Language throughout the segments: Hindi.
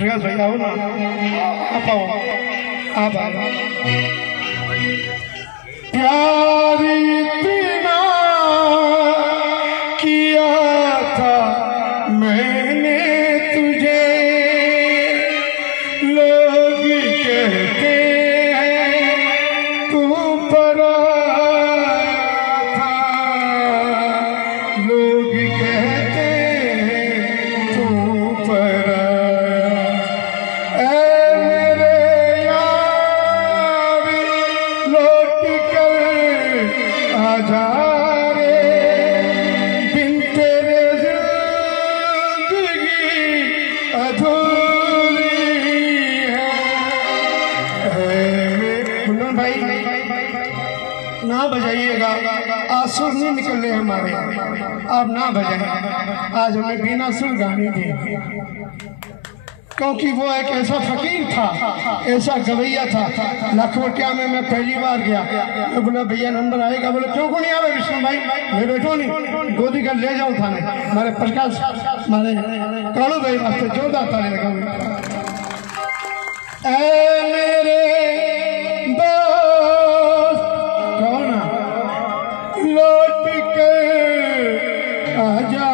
प्रकाश भाई आओ ना, आप आओ, आप आओ। प्यार इतना किया था मैंने तुझे, लोग कहते हैं तू पराया था, लोग कहते हैं तू पराया। ऐ मेरे यार लौट कर आजा रे, बिन तेरे जिंदगी अधूरी है। कुंदन भाई ना बजाइएगा, आंसू नहीं निकल रहे हमारे, आप ना बजाएं। आज हमें बिना सुर गाने थे, क्योंकि वो एक ऐसा फकीर था, ऐसा गवैया था। लखवटिया में मैं पहली बार गया, मैं बोला भैया नंबर आएगा, बोले क्यों को नहीं आवे विष्णु भाई, मैं बैठो नहीं, गोदी कर ले जाओ थाने। हमारे प्रकाश हमारे कालू भाई वास्ते जोरदार ताली लगाओ। ऐ मेरे दोस्त कौन लौट कर आजा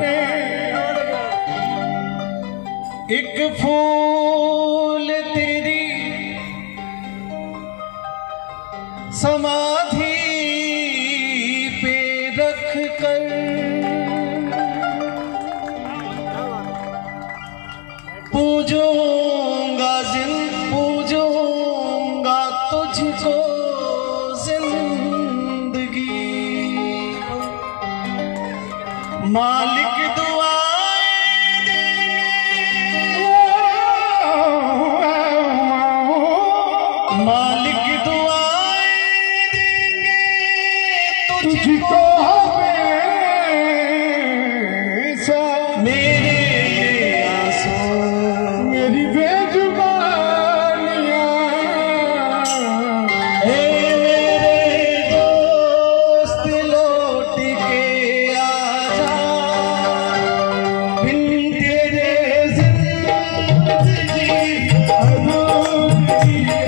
रे, एक फूल तेरी समाधि पे रख कर, पूजूंगा तुझको जिंदगी, मालिक मालिक दुआएं देंगे तुझको हमेशा, मेरे आंसू मेरी बेजुबानियां। हे मेरे दोस्त लौट के आजा, बिन तेरे जिंदगी अधूरी है।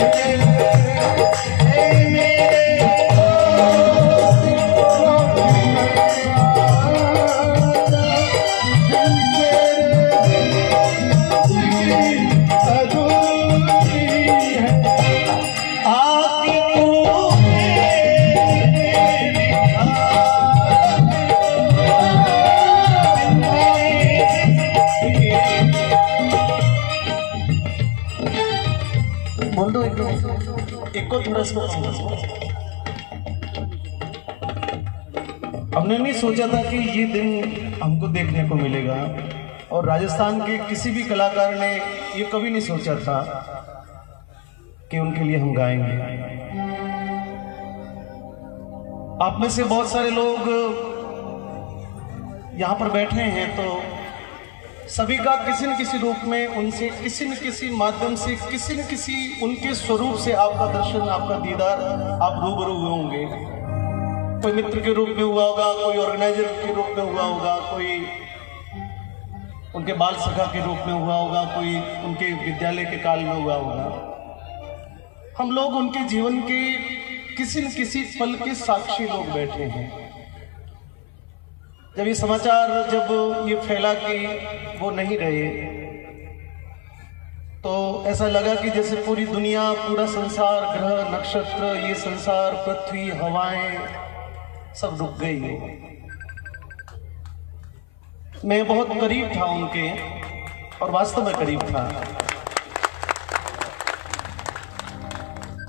हमने नहीं सोचा था कि ये दिन हमको देखने को मिलेगा, और राजस्थान के किसी भी कलाकार ने ये कभी नहीं सोचा था कि उनके लिए हम गाएंगे। आप में से बहुत सारे लोग यहाँ पर बैठे हैं, तो सभी का किसी न किसी रूप में उनसे किसी न किसी माध्यम से किसी न किसी उनके स्वरूप से आपका दर्शन, आपका दीदार आप रूबरू हुए होंगे। कोई मित्र के रूप में हुआ होगा, कोई ऑर्गेनाइजर के रूप में हुआ होगा, कोई उनके बाल सखा के रूप में हुआ होगा, कोई उनके विद्यालय के काल में हुआ होगा। हम लोग उनके जीवन के किसी न किसी पल के साक्षी लोग बैठे हैं। जब ये समाचार जब ये फैला कि वो नहीं रहे, तो ऐसा लगा कि जैसे पूरी दुनिया, पूरा संसार, ग्रह नक्षत्र, ये संसार, पृथ्वी, हवाएं सब रुक गई हो। मैं बहुत करीब था उनके, और वास्तव में करीब था।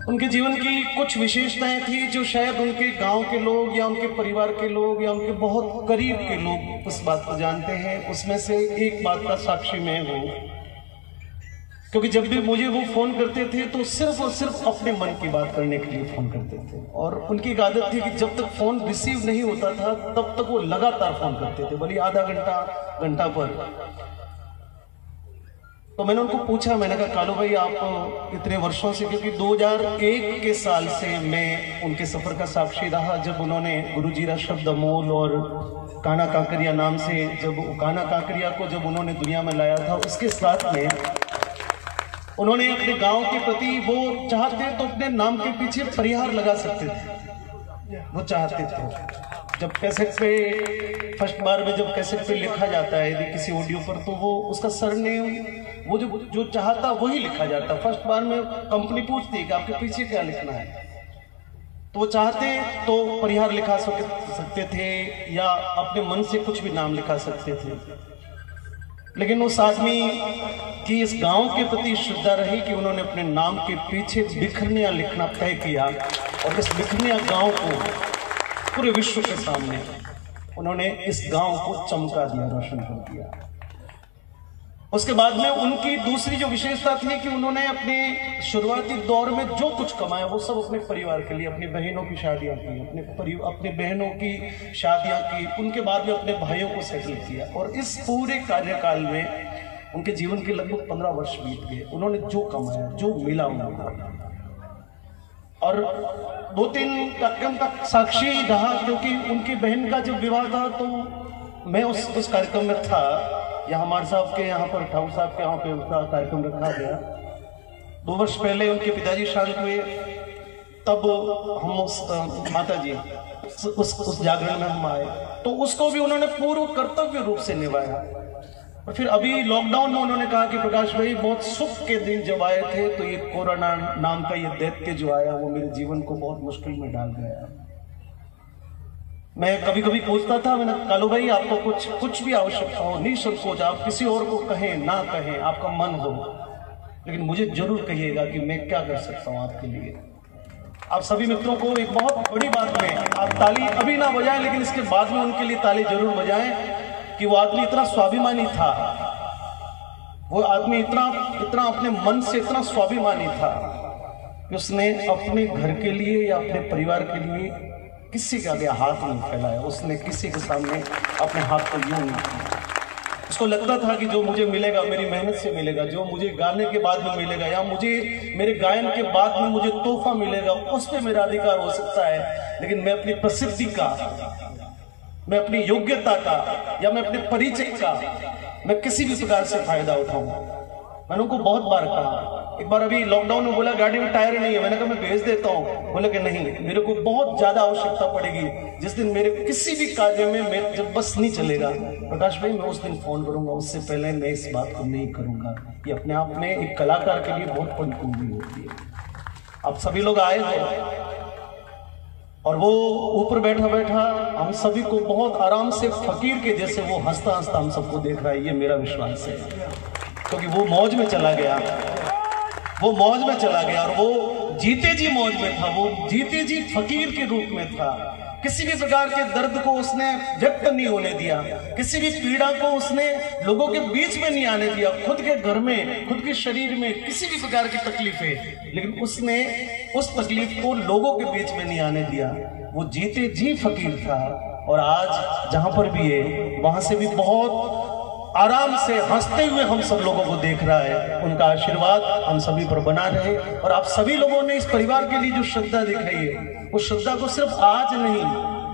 उनके जीवन की कुछ विशेषताएं थी जो शायद उनके गांव के लोग या उनके परिवार के लोग या उनके बहुत करीब के लोग उस बात को जानते हैं। उसमें से एक बात का साक्षी मैं हूं, क्योंकि जब भी मुझे वो फोन करते थे तो सिर्फ और सिर्फ अपने मन की बात करने के लिए फोन करते थे। और उनकी एक आदत थी कि जब तक फोन रिसीव नहीं होता था तब तक वो लगातार फोन करते थे, भले आधा घंटा, घंटा पर। तो मैंने उनको पूछा, मैंने कहा कालू भाई आप इतने वर्षों से, क्योंकि 2001 के साल से मैं उनके सफ़र का साक्षी रहा, जब उन्होंने गुरुजीरा शब्द अमोल और काना काकरिया नाम से, जब काना काकरिया को जब उन्होंने दुनिया में लाया था, उसके साथ में उन्होंने अपने गांव के प्रति, वो चाहते तो अपने नाम के पीछे परिहार लगा सकते थे, वो चाहते थे। जब कैसेट पे फर्स्ट बार में जब कैसेट पे लिखा जाता है यदि किसी ऑडियो पर, तो वो उसका सरनेम वो जो चाहता वही लिखा जाता। फर्स्ट बार में कंपनी पूछती है कि आपके पीछे क्या लिखना है, तो वो चाहते तो परिहार लिखा सकते थे या अपने मन से कुछ भी नाम लिखा सकते थे। लेकिन उस आदमी की इस गांव के प्रति श्रद्धा रही कि उन्होंने अपने नाम के पीछे बिखरनिया लिखना तय किया, और इस बिखरनिया गांव को पूरे विश्व के सामने उन्होंने इस गांव को चमका दिया, रोशन कर दिया। उसके बाद में उनकी दूसरी जो विशेषता थी कि उन्होंने अपने शुरुआती दौर में जो कुछ कमाया वो सब अपने परिवार के लिए, अपनी बहनों की शादियां की, अपने बहनों की शादियां की, उनके बाद में अपने भाइयों को सेटल किया। और इस पूरे कार्यकाल में उनके जीवन के लगभग 15 वर्ष बीत गए। उन्होंने जो कमाया, जो मिला उन्होंने, और 2-3 कार्यक्रम तक साक्षी रहा, क्योंकि उनकी बहन का जब विवाह था तो मैं उस कार्यक्रम में था। यहाँ हमारे साहब के यहाँ पर, ठाकुर साहब के यहाँ पे उसका कार्यक्रम रखा गया। 2 वर्ष पहले उनके पिताजी शांत हुए, तब हम माता जी उस जागरण में हम आए, तो उसको भी उन्होंने पूर्व कर्तव्य रूप से निभाया। और फिर अभी लॉकडाउन में उन्होंने कहा कि प्रकाश भाई बहुत सुख के दिन जब आए थे, तो ये कोरोना नाम का ये दैत्य जो आया वो मेरे जीवन को बहुत मुश्किल में डाल गया। मैं कभी कभी पूछता था, मैंने कालू भाई आपको कुछ भी आवश्यकता हो, निसंकोच आप किसी और को कहें ना कहें, आपका मन हो, लेकिन मुझे जरूर कहिएगा कि मैं क्या कर सकता हूँ आपके लिए। आप सभी मित्रों को एक बहुत बड़ी बात में, आप ताली अभी ना बजाएं, लेकिन इसके बाद में उनके लिए ताली जरूर बजाएं कि वो आदमी इतना स्वाभिमानी था, वो आदमी इतना अपने मन से इतना स्वाभिमानी था कि उसने अपने घर के लिए या अपने परिवार के लिए किसी के आगे हाथ नहीं फैलाया। उसने किसी के सामने अपने हाथ को यूं नहीं किया। उसको लगता था कि जो मुझे मिलेगा मेरी मेहनत से मिलेगा, जो मुझे गाने के बाद में मिलेगा या मुझे मेरे गायन के बाद में मुझे तोहफा मिलेगा, उस पर मेरा अधिकार हो सकता है, लेकिन मैं अपनी प्रसिद्धि का, मैं अपनी योग्यता का या मैं अपने परिचय का मैं किसी भी प्रकार से फायदा उठाऊंगा। मैंने उनको बहुत बार कहा। एक बार अभी लॉकडाउन में बोला गाड़ी में टायर नहीं है, मैंने कहा मैं भेज देता हूँ। बोले कि नहीं, मेरे को बहुत ज्यादा आवश्यकता पड़ेगी, जिस दिन मेरे किसी भी कार्य में मैं जब बस नहीं चलेगा प्रकाश भाई मैं उस दिन फोन करूंगा, उससे पहले मैं इस बात को नहीं करूंगा। ये अपने आप में एक कलाकार के लिए बहुत बड़ी पूंजी होती है। आप सभी लोग आए थे और वो ऊपर बैठा बैठा हम सभी को बहुत आराम से फकीर के जैसे वो हंसता हंसता हम सबको देख रहा है। ये मेरा विश्वास है, क्योंकि वो मौज में चला गया, वो मौज में चला गया और वो जीते जी मौज में था, वो जीते जी फकीर के रूप में था। किसी भी प्रकार के दर्द को उसने व्यक्त नहीं होने दिया, किसी भी पीड़ा को उसने लोगों के बीच में नहीं आने दिया। खुद के घर में, खुद के शरीर में किसी भी प्रकार की तकलीफ है, लेकिन उसने उस तकलीफ को लोगों के बीच में नहीं आने दिया। वो जीते जी फकीर था और आज जहां पर भी है वहां से भी बहुत आराम से हंसते हुए हम सब लोगों को देख रहा है। उनका आशीर्वाद हम सभी पर बना रहे। और आप सभी लोगों ने इस परिवार के लिए जो श्रद्धा दिखाई है, उस श्रद्धा को सिर्फ आज नहीं,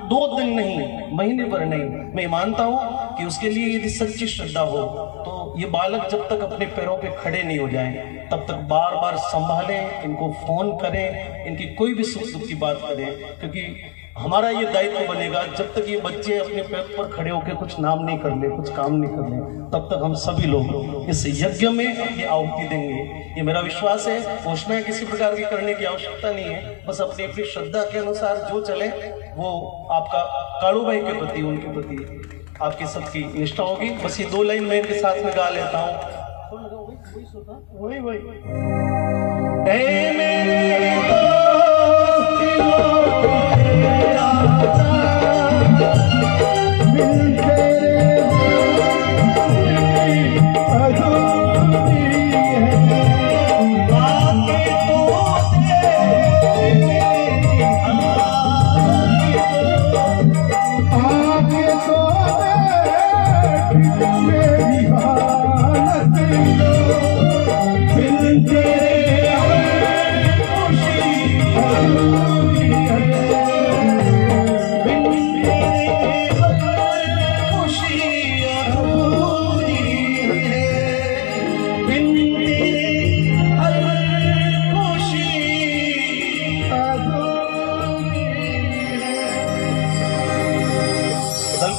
2 दिन नहीं, महीने भर नहीं, मैं मानता हूं कि उसके लिए यदि सच्ची श्रद्धा हो तो ये बालक जब तक अपने पैरों पे खड़े नहीं हो जाएं तब तक बार बार संभालें, इनको फोन करें, इनकी कोई भी सुख दुख की बात करें, क्योंकि हमारा ये दायित्व बनेगा जब तक ये बच्चे अपने पैर पर खड़े होकर कुछ नाम नहीं कर ले, कुछ काम नहीं कर ले, तब तक हम सभी लोग इस यज्ञ में अपनी आहुति देंगे। ये मेरा विश्वास है। घोषणा किसी प्रकार की करने की आवश्यकता नहीं है, बस अपनी अपनी श्रद्धा के अनुसार जो चले वो आपका कालू भाई के प्रति, उनके प्रति आपकी सबकी निष्ठा होगी। बस ये 2 लाइन मैं इनके साथ में गा लेता हूँ।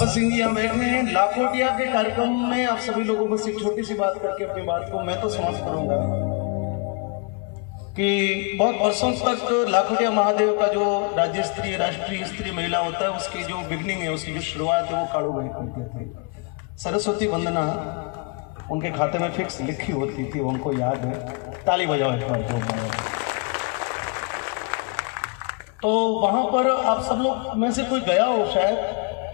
दलपत सिंह जी यहाँ बैठे हैं। लाखोटिया के कार्यक्रम में आप सभी लोगों को एक छोटी सी बात करके अपनी बात को मैं तो समाप्त करूंगा कि बहुत वर्षों तक लाखोटिया महादेव का जो राज्य स्तरीय राष्ट्रीय स्तरीय मेला होता है उसकी जो बिगनिंग है, उसकी जो शुरुआत है वो काड़ू भाई करते थे। सरस्वती वंदना उनके खाते में फिक्स लिखी होती थी, उनको याद है। ताली बजाओ एक बार जो। तो वहां पर आप सब लोग में से कोई गया हो शायद,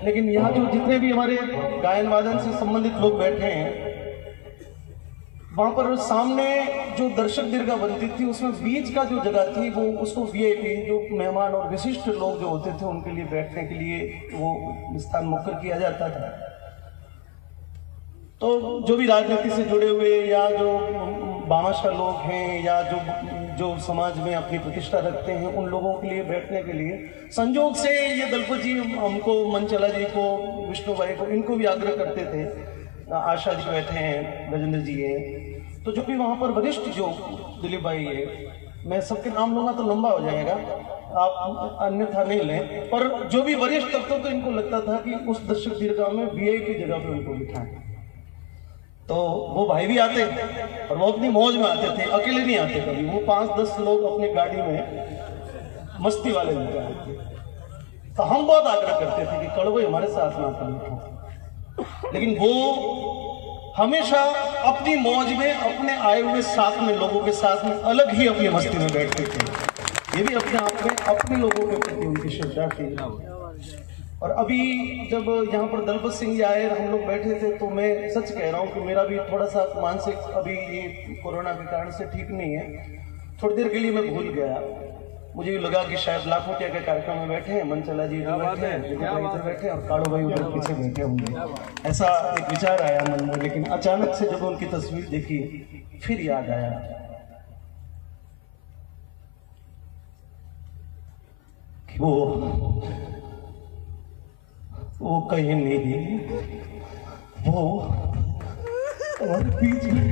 लेकिन यहाँ जो जितने भी हमारे गायन वादन से संबंधित लोग बैठे हैं, वहां पर सामने जो दर्शक दीर्घा बनती थी उसमें बीच का जो जगह थी वो उसको वीआईपी जो मेहमान और विशिष्ट लोग जो होते थे उनके लिए बैठने के लिए वो स्थान मुक्कर किया जाता था। तो जो भी राजनीति से जुड़े हुए या जो भामाशाह लोग हैं या जो समाज में अपनी प्रतिष्ठा रखते हैं उन लोगों के लिए बैठने के लिए संजोग से ये दलपत जी हमको, मनचला जी को, विष्णु भाई को, इनको भी आग्रह करते थे। आशा जी बैठे हैं, गजेंद्र जी हैं, तो जो भी वहाँ पर वरिष्ठ जो दिलीप भाई है, मैं सबके नाम लूँगा तो लंबा हो जाएगा, आप अन्यथा नहीं लें, पर जो भी वरिष्ठ तत्व तो इनको लगता था कि उस दर्शक दीर्घा में वीआईपी जगह पर उनको बिठाएं। तो वो भाई भी आते और वो अपनी मौज में आते थे, अकेले नहीं आते कभी। वो 5-10 लोग अपनी गाड़ी में मस्ती वाले लेके आते। तो हम बहुत आग्रह करते थे कि कड़वे हमारे साथ में आकर बैठो, लेकिन वो हमेशा अपनी मौज में अपने आए हुए साथ में लोगों के साथ में अलग ही अपनी मस्ती में बैठते थे। ये भी अपने आप में अपने लोगों के प्रति उनकी श्रद्धा थी। और अभी जब यहाँ पर दलपत सिंह जी आए हम लोग बैठे थे तो मैं सच कह रहा हूँ कि मेरा भी थोड़ा सा मानसिक अभी ये कोरोना के कारण से ठीक नहीं है। थोड़ी देर के लिए मैं भूल गया, मुझे भी लगा कि शायद लाखोटिया के कार्यक्रम में बैठे हैं, मनचला जी इधर बैठे हैं, इधर बैठे हैं और काड़ू भाई उधर पीछे बैठे होंगे, ऐसा एक विचार आया मन में। लेकिन अचानक से जब उनकी तस्वीर देखी फिर याद आया कि वो कहीं नहीं, वो और बीच में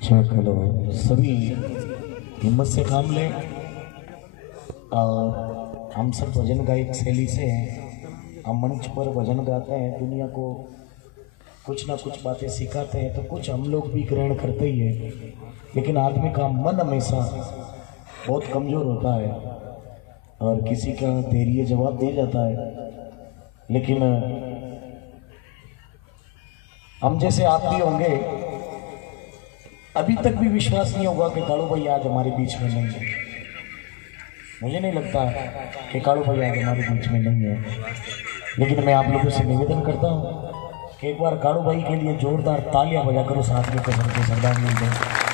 चलो सभी हिम्मत से काम लें। और हम सब भजन गायक शैली से हैं, हम मंच पर भजन गाते हैं, दुनिया को कुछ ना कुछ बातें सिखाते हैं, तो कुछ हम लोग भी ग्रहण करते ही हैं। लेकिन आदमी का मन हमेशा बहुत कमज़ोर होता है और किसी का धैर्य जवाब दे जाता है। लेकिन हम जैसे आप भी होंगे, अभी तक भी विश्वास नहीं होगा कि काड़ू भाई आज हमारे बीच में नहीं है। मुझे नहीं लगता कि काड़ू भाई आज हमारे बीच में नहीं है। लेकिन मैं आप लोगों से निवेदन करता हूँ कि एक बार काड़ू भाई के लिए जोरदार तालियां बजा करो, साथ में कसम के श्रद्धांजलि दें।